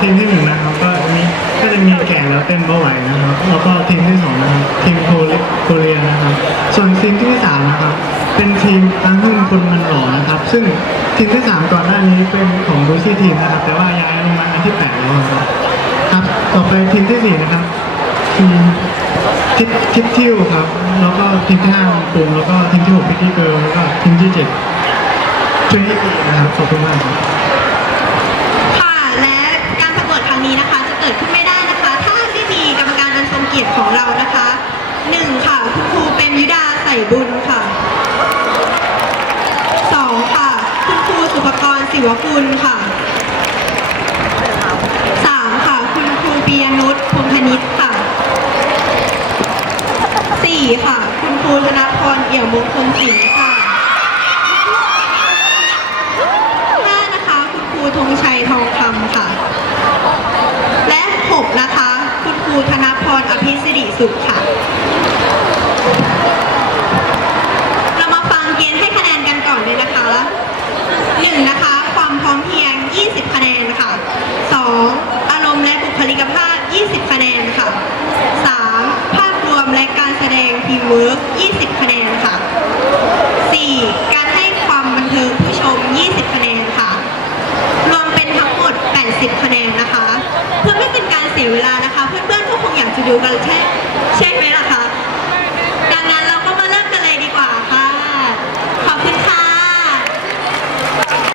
ทีมที่หนึ่งนะครับ ก็มีก็จะมีแก่งแล้วเต้นก็ไหวนะครับ แล้วก็ทีมที่สองนะครับทีมโคเรโคเรียนะครับ ส่วนทีมที่สามนะครับ เป็นทีมอังฮึ่งคนมันหล่อนะครับ ซึ่งทีมที่สามก่อนหน้านี้เป็นของดูซี่ทีมนะครับ แต่ว่าย้ายลงมาอันที่แปดแล้วครับครับ ต่อไปทีมที่สี่นะครับทีมทิปทิปทิวครับ แล้วก็ทีมที่ห้าปุ่มแล้วก็ทีมที่หกพิกกี้เกิร์ลแล้วก็ทีมที่เจ็ดช่วดนะครับขอบคุณมากครับ งค่ะคุณครูเป็นยุดาใส่บุญค่ะสองค่ะคุณครูสุภกรศิวกุลค่ะสามค่ะคุณครูปียนุชพงพนิษฐ์ค่ะสี่ค่ะ คุณครูธนพรเอี่ยมมงคลศิลป์ค่ะห้านะคะ คุณครูธงชัยทองคำค่ะ และหกนะคะ คุณครูธนพรอภิสิริสุขค่ะ เรามาฟังเกณฑ์ให้คะแนนกันก่อนเลยนะคะหนึ่งนะคะ ความพร้อมเพรียง 20 คะแนนค่ะ 2. อารมณ์และบุคลิกภาพ 20 คะแนนค่ะ 3. ภาพรวมและการแสดงทีมเวิร์ก20 คะแนนค่ะ 4. การให้ความบันเทิงผู้ชม 20 คะแนนค่ะ รวมเป็นทั้งหมด 80 คะแนนนะคะ เพื่อไม่เป็นการเสียเวลานะคะ เพื่อนๆก็คงอยากจะดูกันใช่ไหม